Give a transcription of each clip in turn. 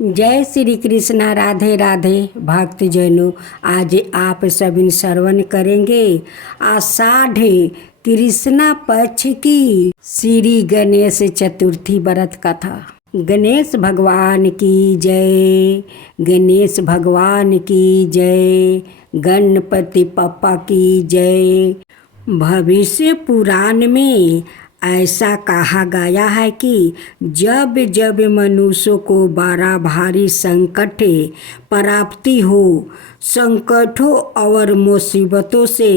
जय श्री कृष्णा। राधे राधे भक्तजनों, आज आप सभी श्रवण करेंगे आषाढ़ कृष्णा पक्ष की श्री गणेश चतुर्थी व्रत कथा। गणेश भगवान की जय, गणेश भगवान की जय, गणपति पप्पा की जय। भविष्य पुराण में ऐसा कहा गया है कि जब जब मनुष्य को बड़ा भारी संकट प्राप्ति हो, संकटों और मुसीबतों से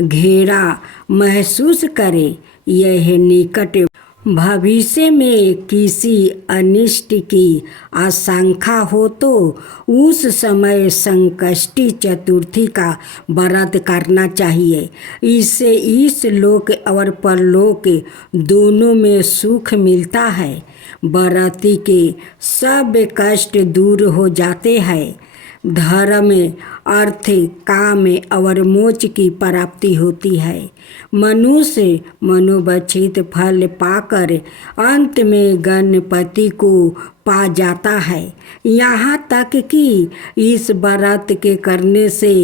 घेरा महसूस करे, यह निकट भविष्य में किसी अनिष्ट की आशंका हो तो उस समय संकष्टी चतुर्थी का व्रत करना चाहिए। इससे इस लोक और परलोक दोनों में सुख मिलता है। व्रती के सब कष्ट दूर हो जाते हैं। धर्म, अर्थ, काम और मोक्ष की प्राप्ति होती है। मनुष्य मनोवांछित फल पाकर अंत में गणपति को पा जाता है। यहाँ तक कि इस व्रत के करने से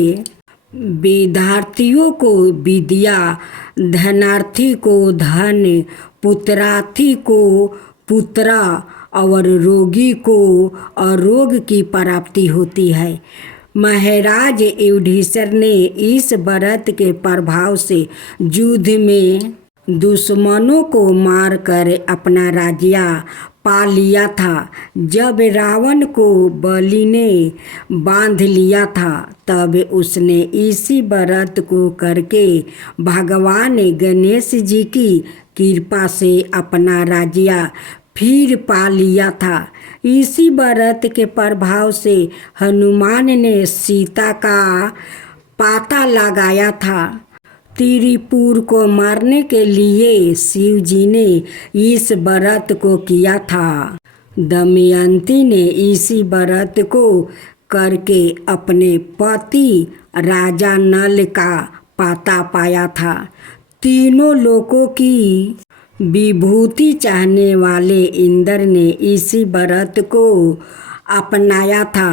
विद्यार्थियों को विद्या, धनार्थी को धन, पुत्रार्थी को पुत्र और रोगी को अरोग की प्राप्ति होती है। महाराज युधिष्ठिर ने इस व्रत के प्रभाव से युद्ध में दुश्मनों को मारकर अपना राज्य पा लिया था। जब रावण को बलि ने बांध लिया था, तब उसने इसी व्रत को करके भगवान गणेश जी की कृपा से अपना राज्य फिर पा लिया था। इसी व्रत के प्रभाव से हनुमान ने सीता का पता लगाया था। त्रिपुर को मारने के लिए शिव जी ने इस व्रत को किया था। दमयंती ने इसी व्रत को करके अपने पति राजा नल का पता पाया था। तीनों लोगों की विभूति चाहने वाले इंद्र ने इसी व्रत को अपनाया था।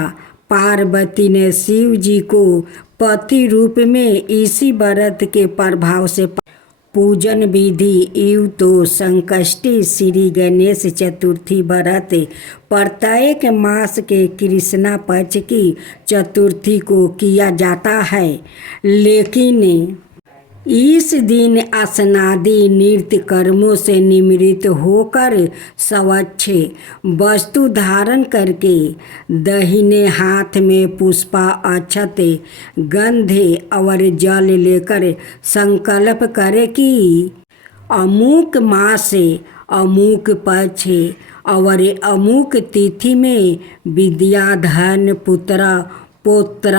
पार्वती ने शिव जी को पति रूप में इसी व्रत के प्रभाव से पूजन विधि यूं तो संकष्टी श्री गणेश चतुर्थी व्रत प्रत्येक मास के कृष्णा पक्ष की चतुर्थी को किया जाता है, लेकिन इस दिन स्नादि नृत्य कर्मों से निवृत्त होकर स्वच्छ वस्तु धारण करके दाहिने हाथ में पुष्प, अक्षत, गंध और जल लेकर संकल्प करे कि अमुक मास, अमुक पक्ष और अमुक तिथि में विद्या, धन, पुत्र, पौत्र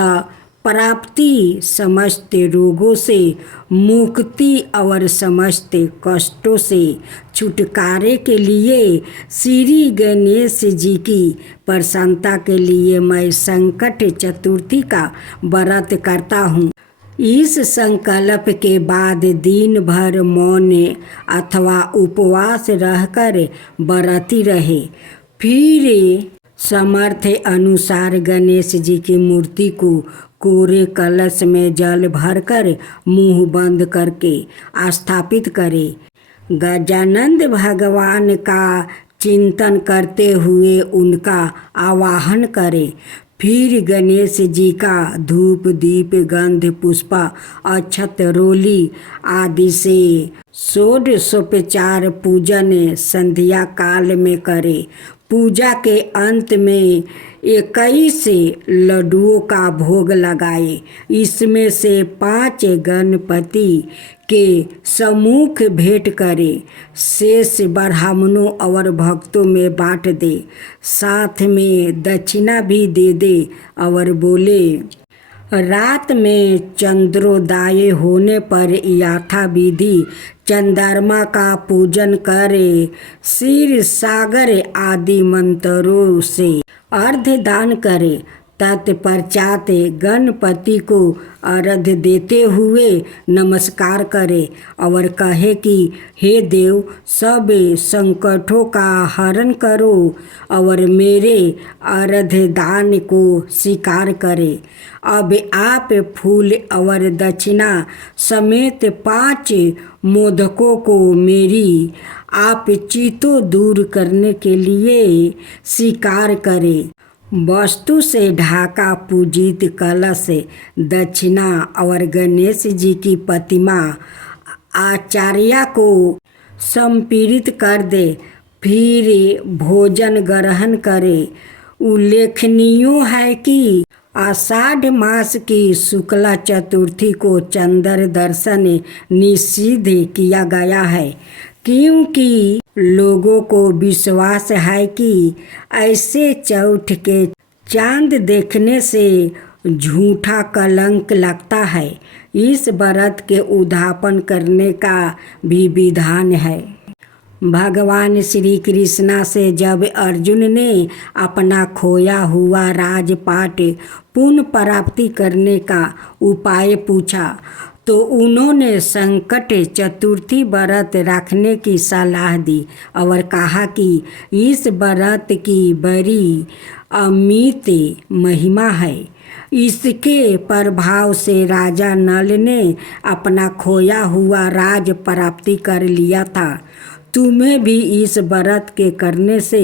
प्राप्ति, समस्त रोगों से मुक्ति और समस्त कष्टों से छुटकारे के लिए श्री गणेश जी की प्रसन्नता के लिए मैं संकट चतुर्थी का व्रत करता हूँ। इस संकल्प के बाद दिन भर मौन अथवा उपवास रहकर व्रती रहे। फिर समर्थ अनुसार गणेश जी की मूर्ति को कोरे कलश में जल भरकर मुंह बंद करके स्थापित करे। गजानंद भगवान का चिंतन करते हुए उनका आवाहन करे। फिर गणेश जी का धूप, दीप, गंध, पुष्प, अक्षत, रोली आदि से षोडशोपचार पूजन संध्या काल में करे। पूजा के अंत में 21 लड्डुओं का भोग लगाए। इसमें से 5 गणपति के सम्मुख भेंट करे। शेष ब्राह्मणों और भक्तों में बांट दे। साथ में दक्षिणा भी दे दे और बोले, रात में चंद्रोदय होने पर यथाविधि चंद्रमा का पूजन करे। क्षीर सागर आदि मंत्रों से अर्घ्य दान करे। तत्पश्चात गणपति को अर्घ्य देते हुए नमस्कार करे और कहे कि हे देव, सब संकटों का हरण करो और मेरे अर्घ्य दान को स्वीकार करे। अब आप फूल और दक्षिणा समेत 5 मोदकों को मेरी आप चित्तों दूर करने के लिए स्वीकार करें। वस्तु से ढाका पूजित कलश, दक्षिणा और गणेश जी की प्रतिमा आचार्य को समर्पित कर दे, फिर भोजन ग्रहण करे। उल्लेखनीय है कि आषाढ़ मास की शुक्ला चतुर्थी को चंद्र दर्शन निषिद्ध किया गया है, क्योंकि लोगों को विश्वास है कि ऐसे चौथ के चांद देखने से झूठा कलंक लगता है। इस व्रत के उद्यापन करने का भी विधान है। भगवान श्री कृष्ण से जब अर्जुन ने अपना खोया हुआ राजपाट पुनः प्राप्ति करने का उपाय पूछा तो उन्होंने संकट चतुर्थी व्रत रखने की सलाह दी और कहा कि इस व्रत की बड़ी अमित महिमा है। इसके प्रभाव से राजा नल ने अपना खोया हुआ राज प्राप्ति कर लिया था। तुम्हें भी इस व्रत के करने से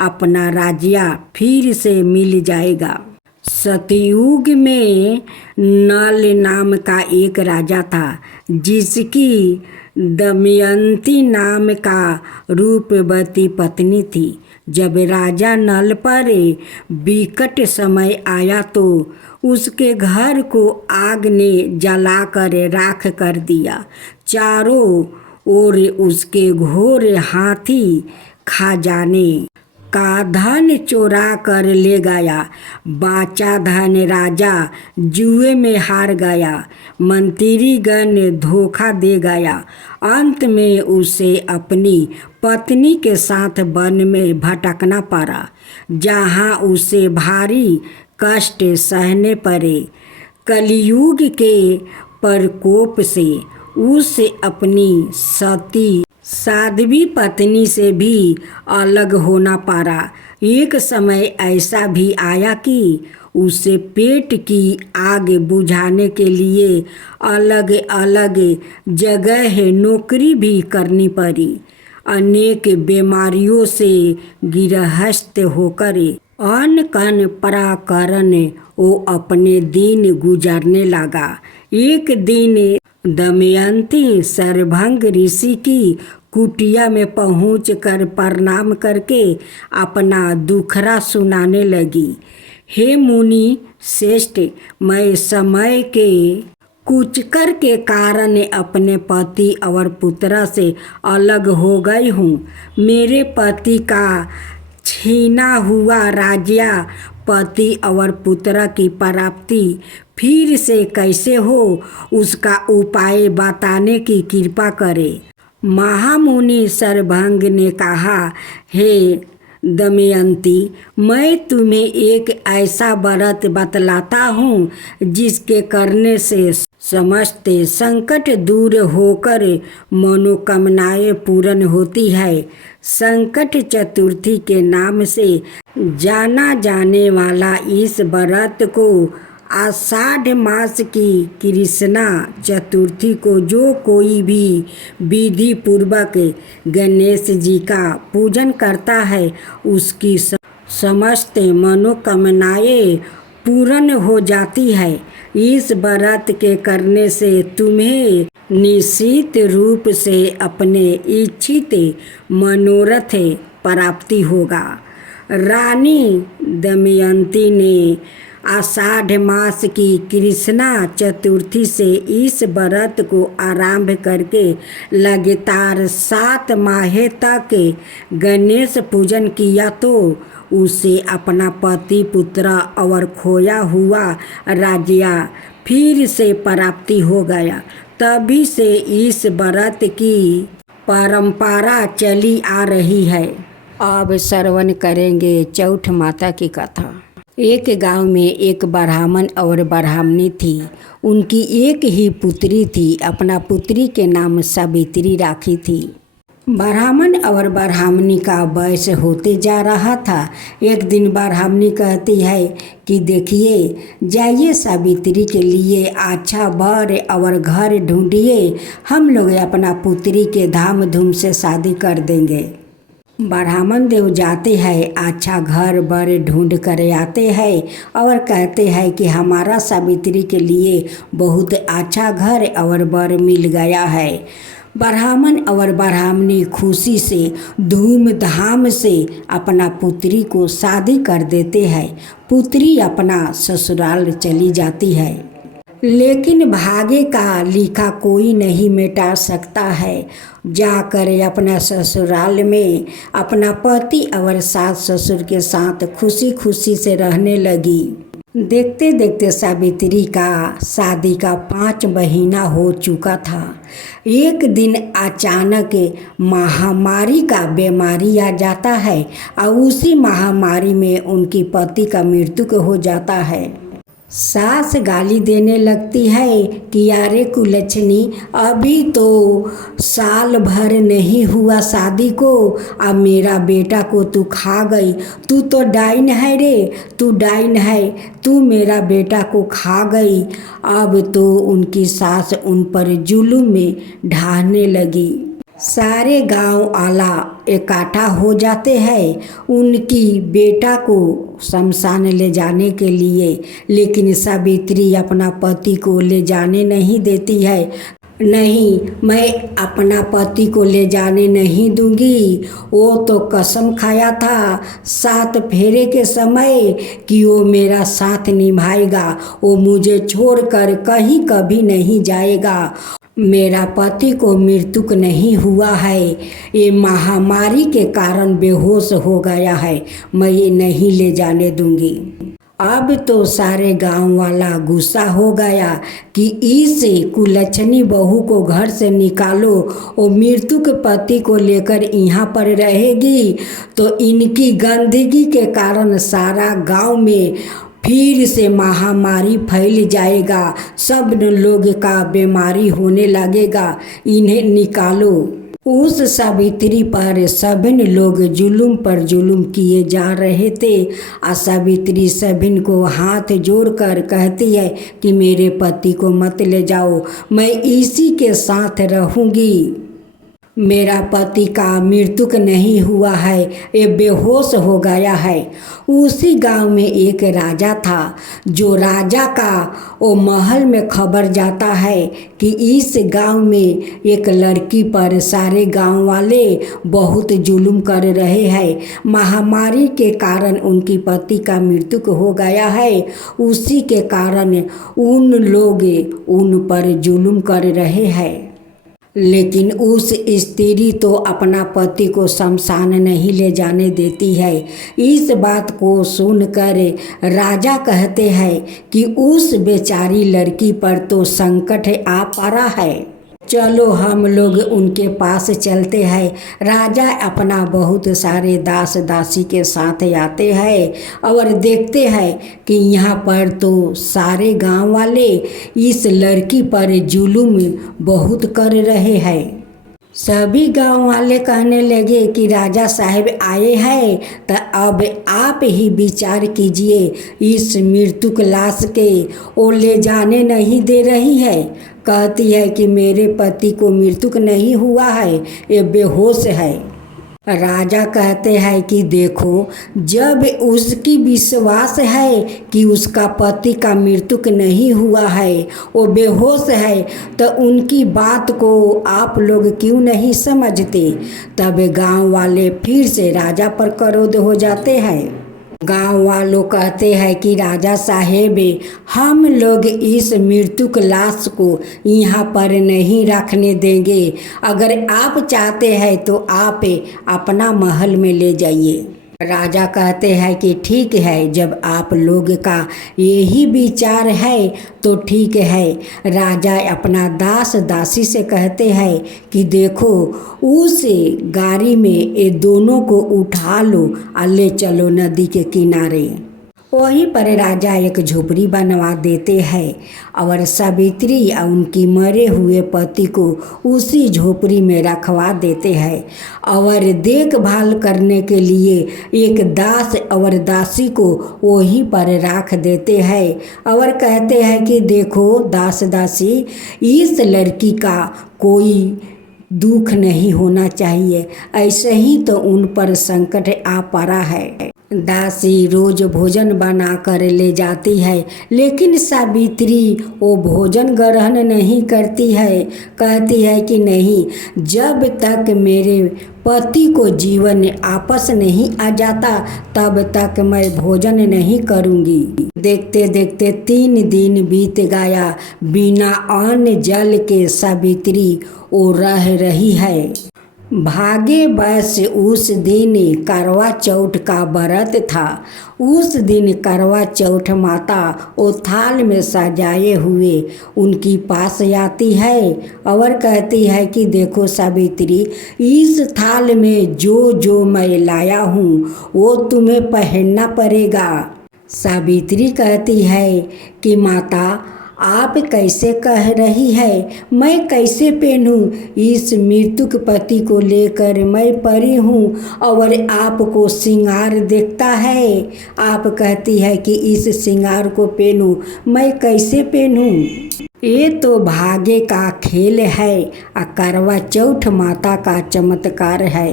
अपना राज्य फिर से मिल जाएगा। सतयुग में नल नाम का एक राजा था, जिसकी दमयंती नाम का रूपवती पत्नी थी। जब राजा नल पर विकट समय आया तो उसके घर को आग ने जलाकर राख कर दिया। चारों ओर उसके घोर हाथी खा जाने का धन चोरा कर ले गया। बाचा धन राजा जुए में हार गया, मंत्रीगण धोखा दे गया। अंत में उसे अपनी पत्नी के साथ वन में भटकना पड़ा, जहाँ उसे भारी कष्ट सहने पड़े। कलयुग के प्रकोप से उसे अपनी सती साध्वी पत्नी से भी अलग होना पड़ा। एक समय ऐसा भी आया कि उसे पेट की आग बुझाने के लिए अलग अलग जगह नौकरी भी करनी पड़ी। अनेक बीमारियों से गिरहस्त होकर अन्न कन पराकरण वो अपने दिन गुजारने लगा। एक दिन दमयंती सरभंग ऋषि की कुटिया में पहुंचकर प्रणाम करके अपना दुखड़ा सुनाने लगी। हे मुनि श्रेष्ठ, मैं समय के कुचकर के कारण अपने पति और पुत्र से अलग हो गई हूँ। मेरे पति का छीना हुआ राज्य, पति और पुत्र की प्राप्ति फिर से कैसे हो, उसका उपाय बताने की कृपा करे। महामुनि सरभंग ने कहा, हे दमयंती, मैं तुम्हें एक ऐसा व्रत बतलाता हूँ जिसके करने से समस्त संकट दूर होकर मनोकामनाएं पूर्ण होती है। संकट चतुर्थी के नाम से जाना जाने वाला इस व्रत को आषाढ़ मास की कृष्णा चतुर्थी को जो कोई भी विधि पूर्वक गणेश जी का पूजन करता है, उसकी समस्त मनोकामनाएं पूर्ण हो जाती है। इस व्रत के करने से तुम्हें निश्चित रूप से अपने इच्छित मनोरथ प्राप्ति होगा। रानी दमयंती ने आषाढ़ मास की कृष्णा चतुर्थी से इस व्रत को आरंभ करके लगातार 7 माह तक गणेश पूजन किया तो उसे अपना पति, पुत्र और खोया हुआ राज्य फिर से प्राप्ति हो गया। तभी से इस व्रत की परंपरा चली आ रही है। अब श्रवण करेंगे चौथ माता की कथा। एक गांव में एक ब्राह्मण और ब्राह्मणी थी। उनकी एक ही पुत्री थी। अपना पुत्री के नाम सावित्री राखी थी। ब्राह्मण और ब्राह्मणी का वयस होते जा रहा था। एक दिन ब्राह्मणी कहती है कि देखिए, जाइए सावित्री के लिए अच्छा वर और घर ढूंढिए, हम लोग अपना पुत्री के धाम धूम से शादी कर देंगे। ब्राह्मण देव जाते हैं, अच्छा घर बर ढूंढ कर आते हैं और कहते हैं कि हमारा सावित्री के लिए बहुत अच्छा घर और बर मिल गया है। ब्राह्मण और ब्राह्मणी खुशी से धूमधाम से अपना पुत्री को शादी कर देते हैं। पुत्री अपना ससुराल चली जाती है। लेकिन भाग्य का लिखा कोई नहीं मिटा सकता है। जाकर अपना ससुराल में अपना पति और सास ससुर के साथ खुशी खुशी से रहने लगी। देखते देखते सावित्री का शादी का 5 महीना हो चुका था। एक दिन अचानक महामारी का बीमारी आ जाता है और उसी महामारी में उनकी पति का मृत्यु हो जाता है। सास गाली देने लगती है कि यारे कुलच्छनी, अभी तो साल भर नहीं हुआ शादी को, अब मेरा बेटा को तू खा गई। तू तो डाइन है रे, तू डाइन है, तू मेरा बेटा को खा गई। अब तो उनकी सास उन पर जुल्म में ढाने लगी। सारे गांव वाला इकट्ठा हो जाते हैं उनकी बेटा को शमशान ले जाने के लिए। लेकिन सावित्री अपना पति को ले जाने नहीं देती है। नहीं, मैं अपना पति को ले जाने नहीं दूंगी। वो तो कसम खाया था 7 फेरे के समय कि वो मेरा साथ निभाएगा, वो मुझे छोड़कर कहीं कभी नहीं जाएगा। मेरा पति को मृत्यु नहीं हुआ है, ये महामारी के कारण बेहोश हो गया है, मैं ये नहीं ले जाने दूंगी। अब तो सारे गांव वाला गुस्सा हो गया कि इस कुलच्छनी बहू को घर से निकालो। वो मृत्यु के पति को लेकर यहाँ पर रहेगी तो इनकी गंदगी के कारण सारा गांव में फिर से महामारी फैल जाएगा, सब लोग का बीमारी होने लगेगा, इन्हें निकालो। उस सावित्री पर सभी लोग जुल्म पर जुल्म किए जा रहे थे। सावित्री सभी को हाथ जोड़कर कहती है कि मेरे पति को मत ले जाओ, मैं इसी के साथ रहूँगी। मेरा पति का मृत्यु नहीं हुआ है, ये बेहोश हो गया है। उसी गांव में एक राजा था। जो राजा का वो महल में खबर जाता है कि इस गांव में एक लड़की पर सारे गांव वाले बहुत जुल्म कर रहे हैं। महामारी के कारण उनकी पति का मृत्यु हो गया है, उसी के कारण उन लोग उन पर जुल्म कर रहे हैं। लेकिन उस स्त्री तो अपना पति को शमशान नहीं ले जाने देती है। इस बात को सुनकर राजा कहते हैं कि उस बेचारी लड़की पर तो संकट आ पड़ा है, चलो हम लोग उनके पास चलते हैं। राजा अपना बहुत सारे दास दासी के साथ आते हैं और देखते हैं कि यहाँ पर तो सारे गांव वाले इस लड़की पर जुल्म बहुत कर रहे हैं। सभी गांव वाले कहने लगे कि राजा साहब आए हैं तो अब आप ही विचार कीजिए, इस मृत्यु लाश के वो ले जाने नहीं दे रही है। कहती है कि मेरे पति को मृत्यु नहीं हुआ है, ये बेहोश है। राजा कहते हैं कि देखो, जब उसकी विश्वास है कि उसका पति का मृत्यु नहीं हुआ है, वो बेहोश है, तो उनकी बात को आप लोग क्यों नहीं समझते। तब गांव वाले फिर से राजा पर क्रोध हो जाते हैं। गांव वालों कहते हैं कि राजा साहेब, हम लोग इस मृत्यु लाश को यहाँ पर नहीं रखने देंगे। अगर आप चाहते हैं तो आप अपना महल में ले जाइए। राजा कहते हैं कि ठीक है, जब आप लोग का यही विचार है तो ठीक है। राजा अपना दास दासी से कहते हैं कि देखो, उस गाड़ी में ये दोनों को उठा लो और ले चलो नदी के किनारे। वहीं पर राजा एक झोपड़ी बनवा देते हैं और सावित्री और उनकी मरे हुए पति को उसी झोपड़ी में रखवा देते हैं और देखभाल करने के लिए एक दास और दासी को वहीं पर रख देते हैं और कहते हैं कि देखो दास दासी, इस लड़की का कोई दुख नहीं होना चाहिए, ऐसे ही तो उन पर संकट आ पड़ा है। दासी रोज भोजन बना कर ले जाती है, लेकिन सावित्री वो भोजन ग्रहण नहीं करती है। कहती है कि नहीं, जब तक मेरे पति को जीवन आपस नहीं आ जाता तब तक मैं भोजन नहीं करूंगी। देखते देखते 3 दिन बीत गया। बिना अन्न जल के सावित्री वो रह रही है। भागे बस उस दिन करवा चौथ का व्रत था। उस दिन करवा चौथ माता वो थाल में सजाए हुए उनकी पास आती है और कहती है कि देखो सावित्री, इस थाल में जो जो मैं लाया हूँ वो तुम्हें पहनना पड़ेगा। सावित्री कहती है कि माता, आप कैसे कह रही है, मैं कैसे पहनूं? इस मृतक पति को लेकर मैं परी हूँ और आपको श्रृंगार देखता है। आप कहती है कि इस श्रृंगार को पहनूं, मैं कैसे पहनूं? ये तो भाग्य का खेल है, करवा चौथ माता का चमत्कार है।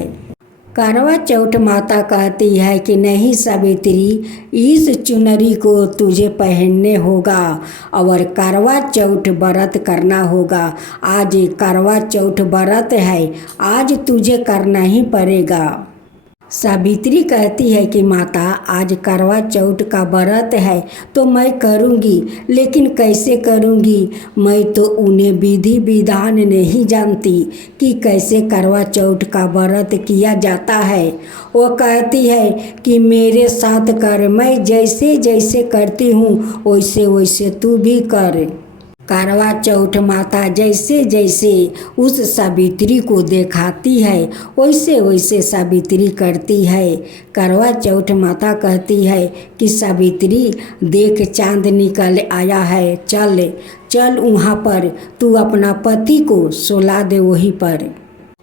करवा चौथ माता कहती है कि नहीं सावित्री, इस चुनरी को तुझे पहनने होगा और करवा चौथ व्रत करना होगा। आज करवा चौथ व्रत है, आज तुझे करना ही पड़ेगा। सावित्री कहती है कि माता, आज करवा चौथ का व्रत है तो मैं करूँगी, लेकिन कैसे करूँगी? मैं तो उन्हें विधि विधान नहीं जानती कि कैसे करवा चौथ का व्रत किया जाता है। वो कहती है कि मेरे साथ कर, मैं जैसे जैसे करती हूँ वैसे वैसे तू भी कर। करवा चौथ माता जैसे जैसे उस सावित्री को दिखाती है वैसे वैसे सावित्री करती है। करवा चौथ माता कहती है कि सावित्री देख, चांद निकल आया है, चल चल वहाँ पर तू अपना पति को सुला दे वहीं पर।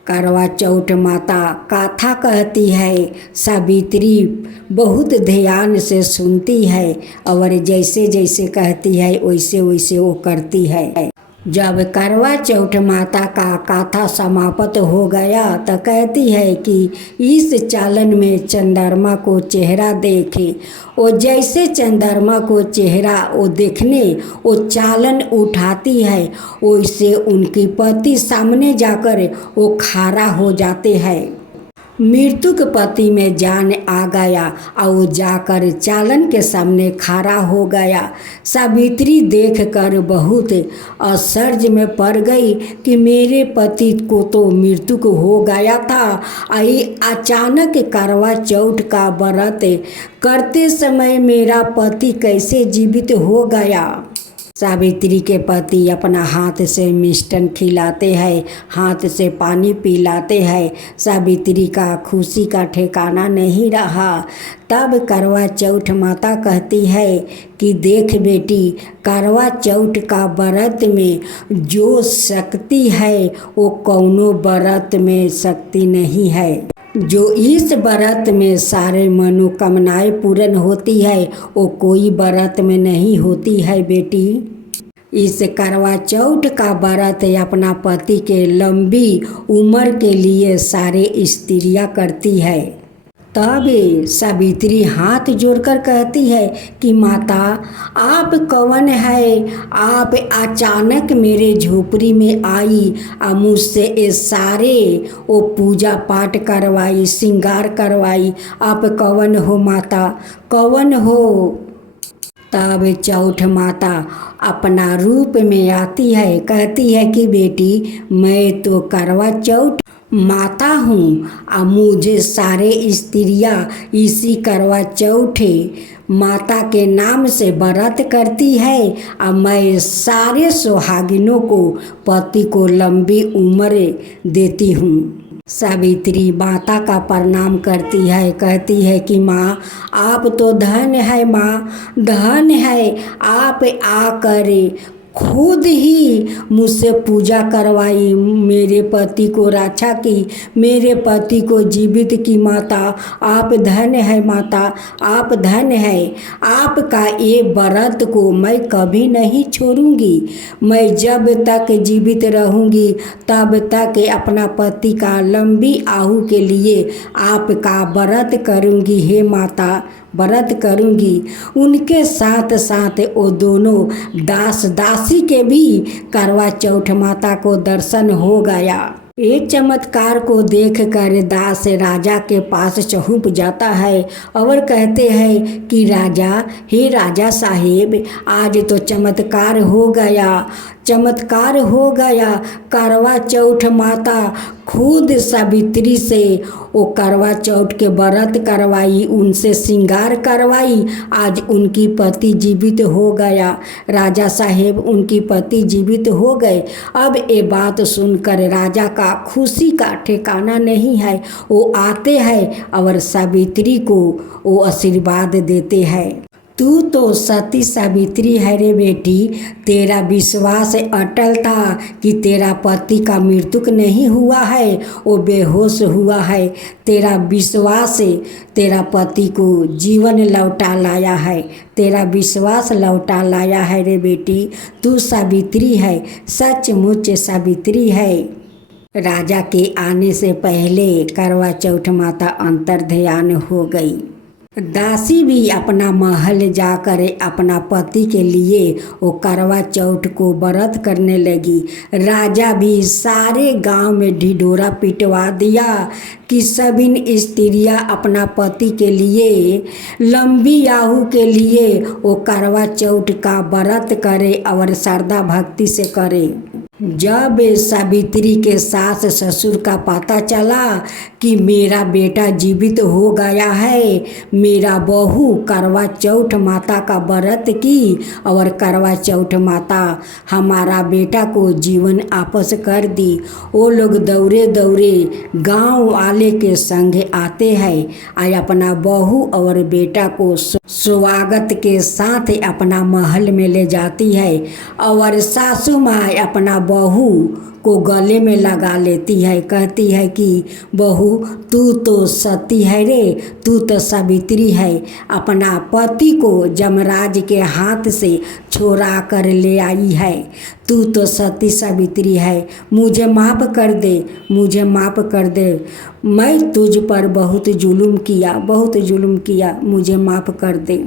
करवा चौथ माता कथा कहती है। सावित्री बहुत ध्यान से सुनती है और जैसे जैसे कहती है वैसे वैसे वो करती है। जब करवा चौथ माता का कथा समाप्त हो गया तो कहती है कि इस चालन में चंद्रमा को चेहरा देखे। वो जैसे चंद्रमा को चेहरा वो देखने वो चालन उठाती है, वैसे उनकी पति सामने जाकर वो खड़ा हो जाते हैं। मृतक पति में जान आ गया और वो जाकर चालन के सामने खड़ा हो गया। सावित्री देखकर बहुत आश्चर्य में पड़ गई कि मेरे पति को तो मृत्यु हो गया था, आई अचानक करवा चौथ का व्रत करते समय मेरा पति कैसे जीवित हो गया। सावित्री के पति अपना हाथ से मिष्टन खिलाते हैं, हाथ से पानी पिलाते हैं। सावित्री का खुशी का ठिकाना नहीं रहा। तब करवा चौथ माता कहती है कि देख बेटी, करवा चौथ का व्रत में जो शक्ति है वो कौनो व्रत में शक्ति नहीं है। जो इस व्रत में सारे मनोकामनाएं पूर्ण होती है वो कोई व्रत में नहीं होती है बेटी। इस करवा चौथ का व्रत अपना पति के लंबी उम्र के लिए सारे स्त्रियां करती है। तब सावित्री हाथ जोड़कर कहती है कि माता, आप कौन है? आप अचानक मेरे झोपड़ी में आई और मुझसे ये सारे वो पूजा पाठ करवाई, श्रृंगार करवाई। आप कौन हो माता, कौन हो? तब चौथ माता अपना रूप में आती है, कहती है कि बेटी, मैं तो करवा चौथ माता हूँ और मुझे सारे स्त्रियाँ इसी करवा चौथ माता के नाम से व्रत करती है और मैं सारे सुहागिनों को पति को लंबी उम्र देती हूँ। सावित्री माता का प्रणाम करती है, कहती है कि माँ आप तो धन है, माँ धन है, आप आकर खुद ही मुझसे पूजा करवाई, मेरे पति को रक्षा की, मेरे पति को जीवित की। माता आप धन है, माता आप धन है। आपका ये व्रत को मैं कभी नहीं छोड़ूंगी। मैं जब तक जीवित रहूंगी तब तक अपना पति का लंबी आयु के लिए आपका व्रत करूंगी। हे माता व्रत करूंगी। उनके साथ साथ वो दोनों दास दासी के भी करवा चौथ माता को दर्शन हो गया। एक चमत्कार को देखकर दास राजा के पास चहुप जाता है और कहते हैं कि राजा, हे राजा साहेब, आज तो चमत्कार हो गया, चमत्कार हो गया। करवा चौथ माता खुद सावित्री से वो करवा चौथ के व्रत करवाई, उनसे श्रृंगार करवाई। आज उनकी पति जीवित हो गया। राजा साहेब उनकी पति जीवित हो गए। अब ये बात सुनकर राजा का खुशी का ठिकाना नहीं है। वो आते हैं और सावित्री को वो आशीर्वाद देते हैं। तू तो सती सावित्री है रे बेटी, तेरा विश्वास अटल था कि तेरा पति का मृत्यु नहीं हुआ है, वो बेहोश हुआ है। तेरा विश्वास तेरा पति को जीवन लौटा लाया है, तेरा विश्वास लौटा लाया है रे बेटी। तू सावित्री है, सचमुच सावित्री है। राजा के आने से पहले करवा चौथ माता अंतर्ध्यान हो गई। दासी भी अपना महल जाकर अपना पति के लिए वो करवा चौथ को व्रत करने लगी। राजा भी सारे गांव में ढिढोरा पिटवा दिया कि सभी स्त्रियां अपना पति के लिए लंबी आयु के लिए वो करवा चौथ का व्रत करे और श्रद्धा भक्ति से करे। जब सावित्री के सास ससुर का पता चला कि मेरा बेटा जीवित हो गया है, मेरा बहू करवा चौथ माता का व्रत की और करवा चौथ माता हमारा बेटा को जीवन वापस कर दी, वो लोग दौड़े दौड़े गांव वाले के संग आते हैं और अपना बहू और बेटा को स्वागत के साथ अपना महल में ले जाती है और सासू माँ अपना बहू को गले में लगा लेती है, कहती है कि बहू तू तो सती है रे, तू तो सावित्री है, अपना पति को जमराज के हाथ से छोड़ा कर ले आई है, तू तो सती सावित्री है, मुझे माफ़ कर दे, मुझे माफ़ कर दे, मैं तुझ पर बहुत जुल्म किया, बहुत जुल्म किया, मुझे माफ़ कर दे।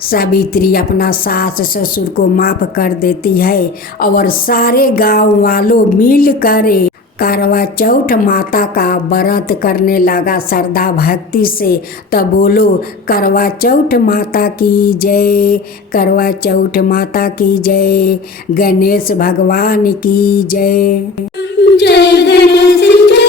सावित्री अपना सास ससुर को माफ़ कर देती है और सारे गांव वालों मिल कर करवा चौथ माता का व्रत करने लगा श्रद्धा भक्ति से। तब बोलो करवा चौथ माता की जय, करवा चौथ माता की जय, गणेश भगवान की जय। जय गणेश जय।